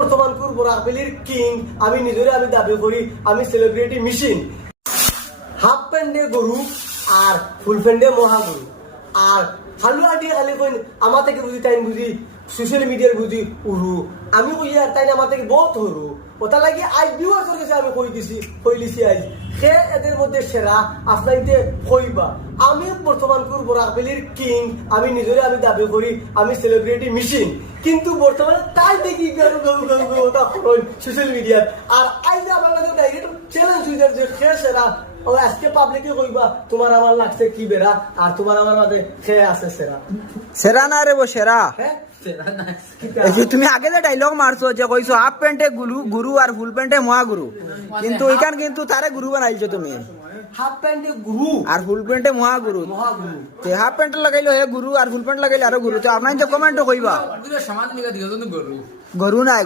বর্তমানপুর বরাকবেলির king আমি নিজের আমি দাবি করি আমি সেলিব্রিটি মেশিন হাফ প্যান্টে গরু আর ফুল প্যান্টে মহাগুরু আর হালুয়া দিয়ে খালি কইন আমার থেকে বুঝি টাইম বুঝি সোশ্যাল মিডিয়ার বুঝি উড়ু আমি কই আর তাই আমার থেকে বহুত হরু ওটা লাগি আজ ভিউয়ার্সের কাছে আমি কইলিছি আজ সে এদের মধ্যে সেরা আপনাইতে কইবা আমি বর্তমানপুর বরাকবেলির কিং আমি নিজের আমি দাবি করি আমি সেলিব্রিটি মেশিন কিন্তু বর্তমানে তাই দেখি সোশ্যাল মিডিয়ার আর আজ আমার কাছে ডাইরেক্ট চ্যালেঞ্জ হয়ে যাচ্ছে সে সেরা ও আজকে পাবলিকে কইবা তোমার আমার লাগছে কি বেড়া আর তোমার আমার মাঝে খেয়ে আছে সেরা সেরা না রে বো সেরা হ্যাঁ তুমি আগে যে ডায়লগ মারছো যে কইছো হাফ প্যান্টে গুরু আর ফুল প্যান্টে মহাগুরু কিন্তু ওইখান কিন্তু তারে গুরু বানাইছো তুমি হাফ প্যান্টে গুরু আর ফুল প্যান্টে মহাগুরু মহাগুরু তে হাফ প্যান্ট লাগাইলো হে গুরু আর ফুল প্যান্ট লাগাইলে আরো গুরু তো আপনার যে কমেন্ট কইবা সমাজ নিগা দিও তো গরু গুরু নাই